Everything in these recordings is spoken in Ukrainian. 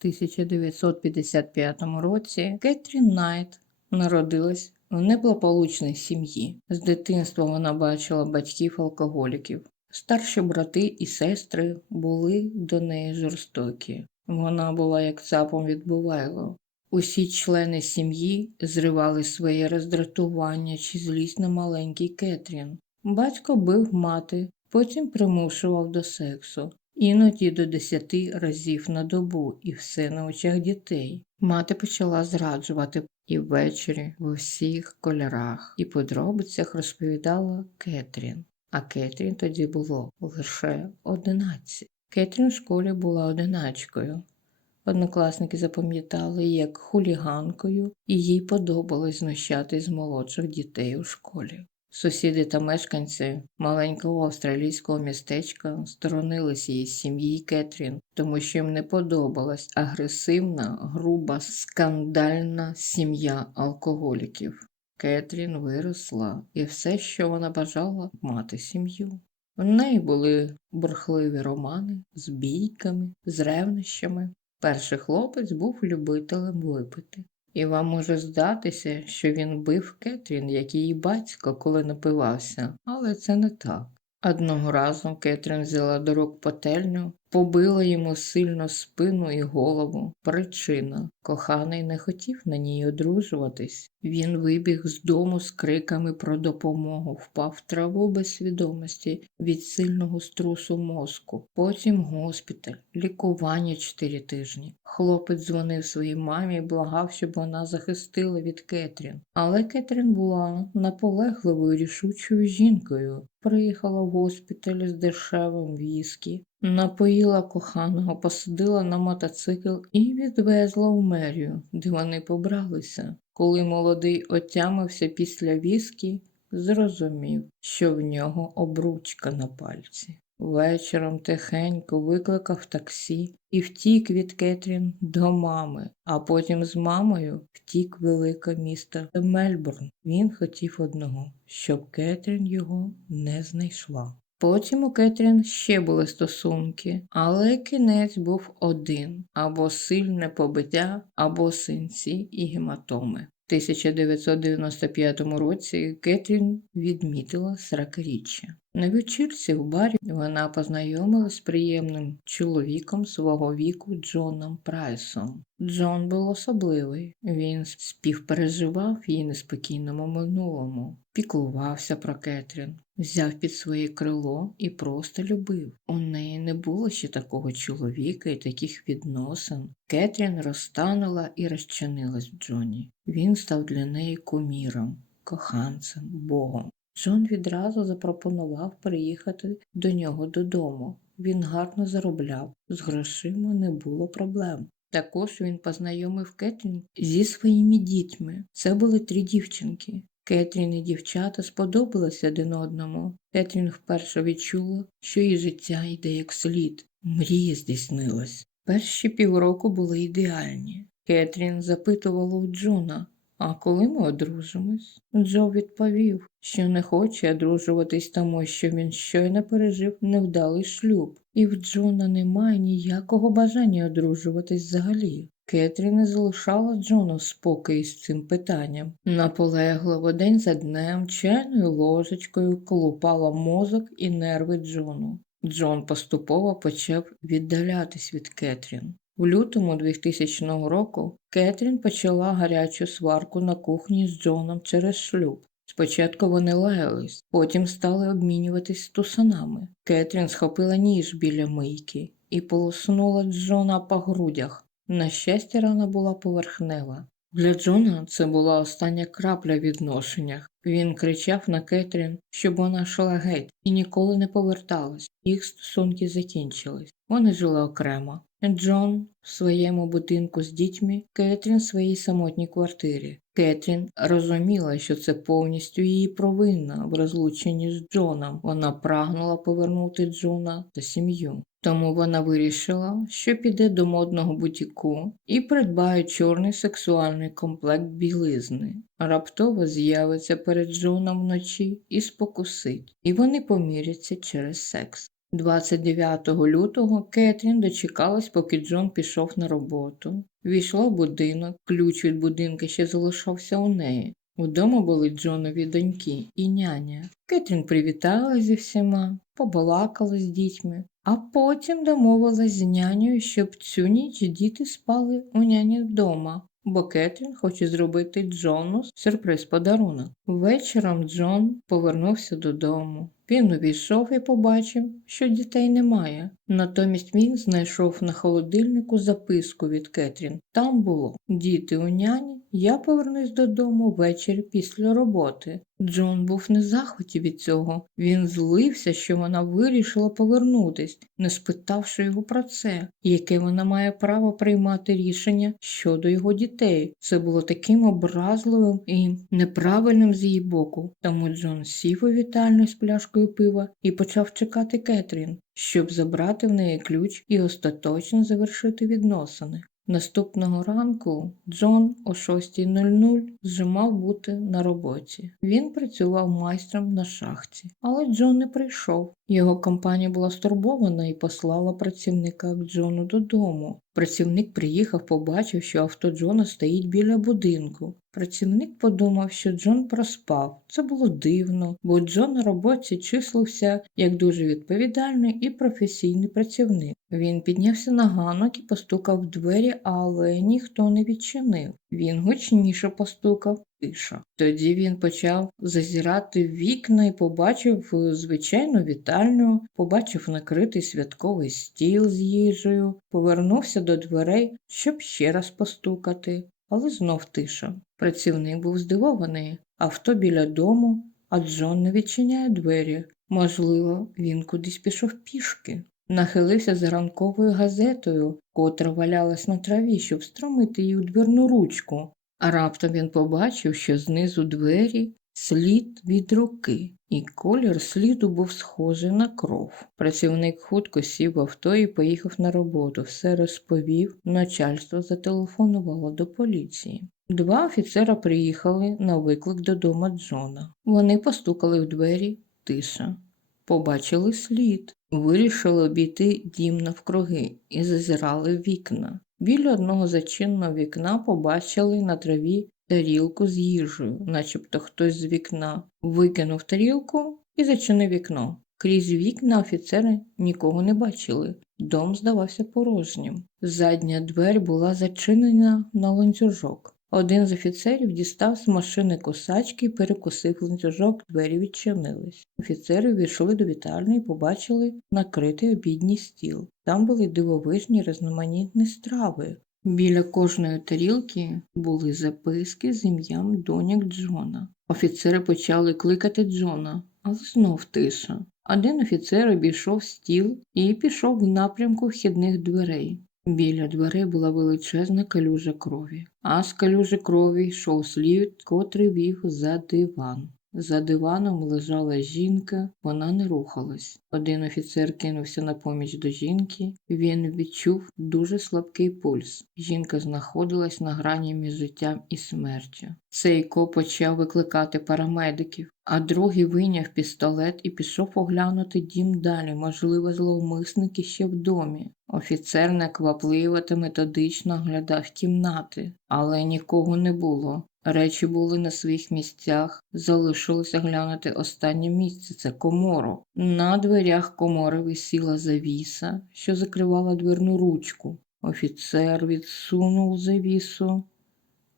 1955 році Кетрін Найт народилась в неблагополучній сім'ї. З дитинства вона бачила батьків-алкоголіків. Старші брати і сестри були до неї жорстокі. Вона була як цапом від бувайло. Усі члени сім'ї зривали своє роздратування чи злість на маленький Кетрін. Батько бив мати, потім примушував до сексу, іноді до десяти разів на добу, і все на очах дітей. Мати почала зраджувати і ввечері в усіх кольорах і подробицях розповідала Кетрін. А Кетрін тоді було лише одинадцять. Кетрін в школі була одиначкою. Однокласники запам'ятали як хуліганкою, і їй подобалось знущатись з молодших дітей у школі. Сусіди та мешканці маленького австралійського містечка сторонились її сім'ї Кетрін, тому що їм не подобалась агресивна, груба, скандальна сім'я алкоголіків. Кетрін виросла, і все, що вона бажала, мати сім'ю. У неї були бурхливі романи з бійками, з ревнощами. Перший хлопець був любителем випити. І вам може здатися, що він бив Кетрін, як її батько, коли напивався, але це не так. Одного разу Кетрін взяла до рук пательню, побила йому сильно спину і голову. Причина коханий не хотів на ній одружуватись. Він вибіг з дому з криками про допомогу, впав в траву без свідомості від сильного струсу мозку. Потім госпіталь, лікування чотири тижні. Хлопець дзвонив своїй мамі і благав, щоб вона захистила від Кетрін. Але Кетрін була наполегливою рішучою жінкою. Приїхала в госпіталь з дешевим віскі, напоїла коханого, посадила на мотоцикл і відвезла у мерію, де вони побралися. Коли молодий отямився після віскі, зрозумів, що в нього обручка на пальці. Вечором тихенько викликав таксі і втік від Кетрін до мами, а потім з мамою втік в велике місто Мельбурн. Він хотів одного, щоб Кетрін його не знайшла. Потім у Кетрін ще були стосунки, але кінець був один або сильне побиття, або синці і гематоми. В 1995 році Кетрін відмітила 40-річчя. На вечірці в барі вона познайомилась з приємним чоловіком свого віку Джоном Прайсом. Джон був особливий. Він співпереживав її неспокійному минулому, піклувався про Кетрін, взяв під своє крило і просто любив. У неї не було ще такого чоловіка і таких відносин. Кетрін розтанула і розчинилась в Джоні. Він став для неї куміром, коханцем, богом. Джон відразу запропонував приїхати до нього додому. Він гарно заробляв, з грошима не було проблем. Також він познайомив Кетрін зі своїми дітьми. Це були три дівчинки. Кетрін і дівчата сподобалися один одному. Кетрін вперше відчула, що її життя йде як слід. Мрія здійснилась. Перші півроку були ідеальні. Кетрін запитувала у Джона, а коли ми одружимось? Джо відповів, що не хоче одружуватись тому, що він щойно пережив невдалий шлюб, і в Джона немає ніякого бажання одружуватись взагалі. Кетрі не залишала Джону спокій з цим питанням. Наполегливо день за днем чайною ложечкою колупала мозок і нерви Джону. Джон поступово почав віддалятись від Кетрін. В лютому 2000 року Кетрін почала гарячу сварку на кухні з Джоном через шлюб. Спочатку вони лаялись, потім стали обмінюватись тусанами. Кетрін схопила ніж біля мийки і полоснула Джона по грудях. На щастя, рана була поверхнева. Для Джона це була остання крапля в відношеннях. Він кричав на Кетрін, щоб вона йшла геть і ніколи не поверталась. Їх стосунки закінчились. Вони жили окремо. Джон в своєму будинку з дітьми, Кетрін в своїй самотній квартирі. Кетрін розуміла, що це повністю її провина в розлученні з Джоном. Вона прагнула повернути Джона та сім'ю. Тому вона вирішила, що піде до модного бутіку і придбає чорний сексуальний комплект білизни. Раптово з'явиться перед Джоном вночі і спокусить, і вони поміряться через секс. 29 лютого Кетрін дочекалась, поки Джон пішов на роботу. Війшла в будинок, ключ від будинку ще залишався у неї. Вдома були Джонові доньки і няня. Кетрін привіталась зі всіма, побалакала з дітьми, а потім домовилась з нянею, щоб цю ніч діти спали у няні вдома, бо Кетрін хоче зробити Джону сюрприз-подарунок. Вечором Джон повернувся додому. Він увійшов і побачив, що дітей немає. Натомість він знайшов на холодильнику записку від Кетрін. Там було діти у няні, я повернусь додому ввечері після роботи. Джон був не захваті від цього. Він злився, що вона вирішила повернутись, не спитавши його про це, яке вона має право приймати рішення щодо його дітей. Це було таким образливим і неправильним з її боку. Тому Джон сів у вітальню з пляшкою пива і почав чекати Кетрін, щоб забрати в неї ключ і остаточно завершити відносини. Наступного ранку Джон о 6.00 вже мав бути на роботі. Він працював майстром на шахті, але Джон не прийшов. Його компанія була стурбована і послала працівника Джону додому. Працівник приїхав, побачив, що авто Джона стоїть біля будинку. Працівник подумав, що Джон проспав. Це було дивно, бо Джон на роботі числився як дуже відповідальний і професійний працівник. Він піднявся на ганок і постукав в двері, але ніхто не відчинив. Він гучніше постукав. Тиша. Тоді він почав зазирати в вікна і побачив е, звичайну вітальню, побачив накритий святковий стіл з їжею, повернувся до дверей, щоб ще раз постукати, але знов тиша. Працівник був здивований. Авто біля дому, а Джон не відчиняє двері. Можливо, він кудись пішов пішки. Нахилився за ранковою газетою, котра валялась на траві, щоб стромити її у дверну ручку. А раптом він побачив, що знизу двері слід від руки, і колір сліду був схожий на кров. Працівник хутко сів в авто і поїхав на роботу. Все розповів. Начальство зателефонувало до поліції. Два офіцера приїхали на виклик додому Джона. Вони постукали в двері тиша. Побачили слід, вирішили обійти дім навкруги і зазирали в вікна. Біля одного зачинного вікна побачили на траві тарілку з їжею, начебто хтось з вікна викинув тарілку і зачинив вікно. Крізь вікна офіцери нікого не бачили. Дом здавався порожнім. Задня двері була зачинена на ланцюжок. Один з офіцерів дістав з машини косачки і перекусив ланцюжок, двері відчинились. Офіцери війшли до вітальні і побачили накритий обідній стіл. Там були дивовижні різноманітні страви. Біля кожної тарілки були записки з ім'ям доньок Джона. Офіцери почали кликати Джона, але знов тиша. Один офіцер обійшов стіл і пішов в напрямку вхідних дверей. Біля дверей була величезна калюжа крові, а з калюжі крові йшов слід, котрий вів за диван. За диваном лежала жінка, вона не рухалась. Один офіцер кинувся на поміч до жінки. Він відчув дуже слабкий пульс. Жінка знаходилась на грані між життям і смертю. Цейко почав викликати парамедиків, а другий вийняв пістолет і пішов оглянути дім далі. Можливо, зловмисники ще в домі. Офіцер неквапливо та методично оглядав кімнати, але нікого не було. Речі були на своїх місцях, залишилося глянути останнє місце це комору. На дверях комори висіла завіса, що закривала дверну ручку. Офіцер відсунув завісу,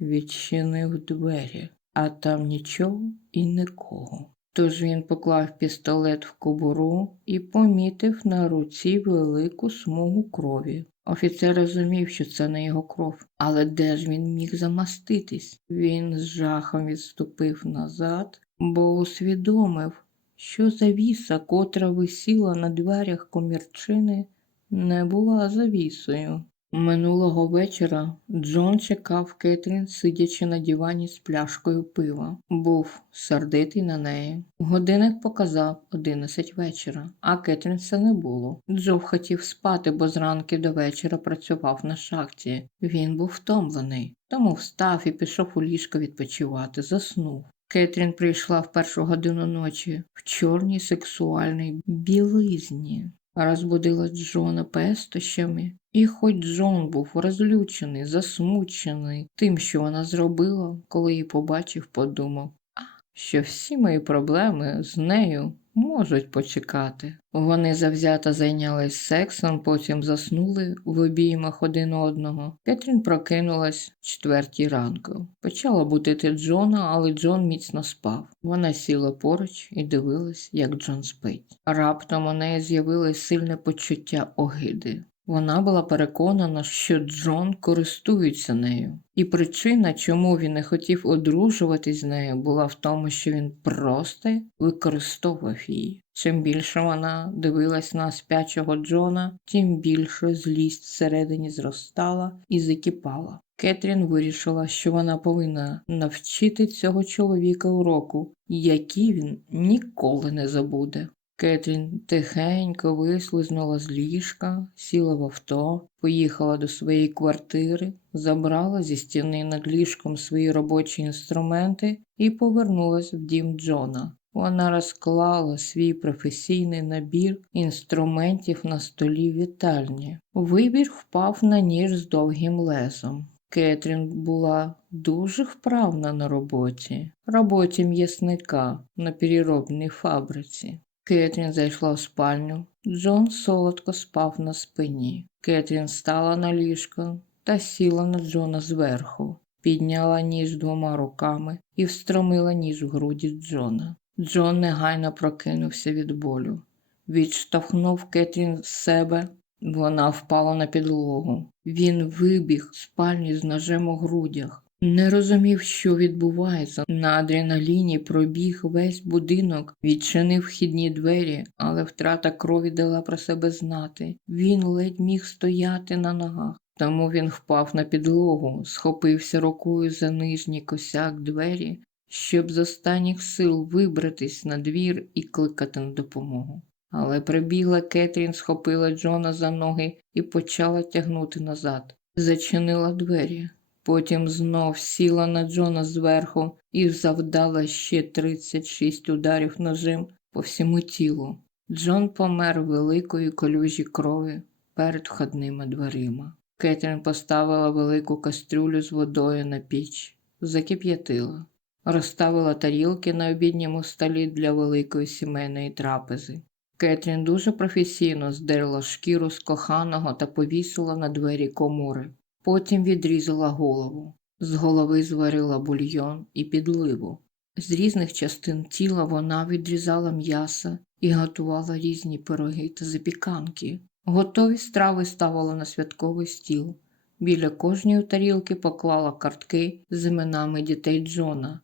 відчинив двері, а там нічого і нікого. Тож він поклав пістолет в кобуру і помітив на руці велику смугу крові. Офіцер розумів, що це не його кров, але де ж він міг замаститись? Він з жахом відступив назад, бо усвідомив, що завіса, котра висіла на дверях комірчини, не була завісою. Минулого вечора Джон чекав Кетрін, сидячи на дивані з пляшкою пива. Був сердитий на неї. Годинник показав одинадцять вечора, а Кетрін все не було. Джо хотів спати, бо зранки до вечора працював на шахті. Він був втомлений, тому встав і пішов у ліжко відпочивати, заснув. Кетрін прийшла в першу годину ночі в чорній сексуальній білизні. Розбудила Джона пестощами, і хоч Джон був розлючений, засмучений тим, що вона зробила, коли її побачив, подумав, «А, що всі мої проблеми з нею можуть почекати. Вони завзято зайнялись сексом, потім заснули в обіймах один одного. Кетрін прокинулась четвертій ранку. Почала будити Джона, але Джон міцно спав. Вона сіла поруч і дивилась, як Джон спить. Раптом у неї з'явилось сильне почуття огиди. Вона була переконана, що Джон користується нею, і причина, чому він не хотів одружуватись з нею, була в тому, що він просто використовував її. Чим більше вона дивилась на спячого Джона, тим більше злість всередині зростала і закипала. Кетрін вирішила, що вона повинна навчити цього чоловіка уроку, який він ніколи не забуде. Кетрін тихенько вислизнула з ліжка, сіла в авто, поїхала до своєї квартири, забрала зі стіни над ліжком свої робочі інструменти і повернулась в дім Джона. Вона розклала свій професійний набір інструментів на столі вітальні. Вибір впав на ніж з довгим лезом. Кетрін була дуже вправна на роботі, роботі м'ясника на переробній фабриці. Кетрін зайшла в спальню. Джон солодко спав на спині. Кетрін стала на ліжко та сіла на Джона зверху, підняла ніж двома руками і встромила ніж в груді Джона. Джон негайно прокинувся від болю. Відштовхнув Кетрін з себе. Вона впала на підлогу. Він вибіг з спальні з ножем у грудях. Не розумів, що відбувається. На адреналіні пробіг весь будинок, відчинив вхідні двері, але втрата крові дала про себе знати. Він ледь міг стояти на ногах. Тому він впав на підлогу, схопився рукою за нижній косяк двері, щоб з останніх сил вибратись на двір і кликати на допомогу. Але прибігла Кетрін, схопила Джона за ноги і почала тягнути назад. Зачинила двері. Потім знов сіла на Джона зверху і завдала ще 36 ударів ножем по всьому тілу. Джон помер великої колюжі крові перед входними дверима. Кетрін поставила велику кастрюлю з водою на піч, закип'ятила, розставила тарілки на обідньому столі для великої сімейної трапези. Кетрін дуже професійно здерла шкіру з коханого та повісила на двері комори. Потім відрізала голову. З голови зварила бульйон і підливу. З різних частин тіла вона відрізала м'ясо і готувала різні пироги та запіканки. Готові страви ставила на святковий стіл. Біля кожної тарілки поклала картки з іменами дітей Джона.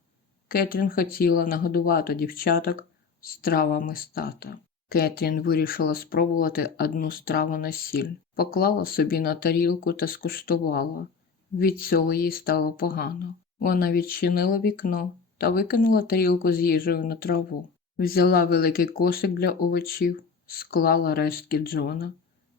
Кетрін хотіла нагодувати дівчаток стравами з тата. Кетрін вирішила спробувати одну страву на сіль, поклала собі на тарілку та скуштувала. Від цього їй стало погано. Вона відчинила вікно та викинула тарілку з їжею на траву. Взяла великий кошик для овочів, склала рештки Джона,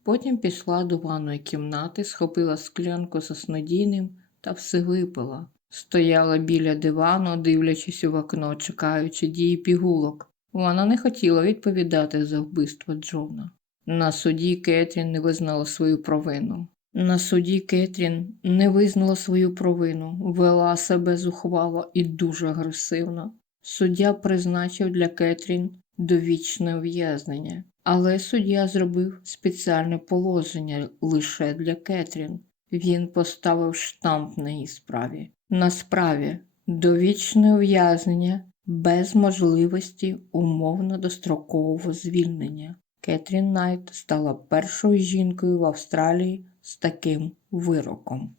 потім пішла до ванної кімнати, схопила склянку з снодійним та все випила. Стояла біля дивану, дивлячись у вікно, чекаючи дії пігулок. Вона не хотіла відповідати за вбивство Джона. На суді Кетрін не визнала свою провину. На суді Кетрін не визнала свою провину, вела себе зухвало і дуже агресивно. Суддя призначив для Кетрін довічне ув'язнення, але суддя зробив спеціальне положення лише для Кетрін. Він поставив штамп на її справі. На справі довічне ув'язнення без можливості умовно дострокового звільнення. Кетрін Найт стала першою жінкою в Австралії з таким вироком.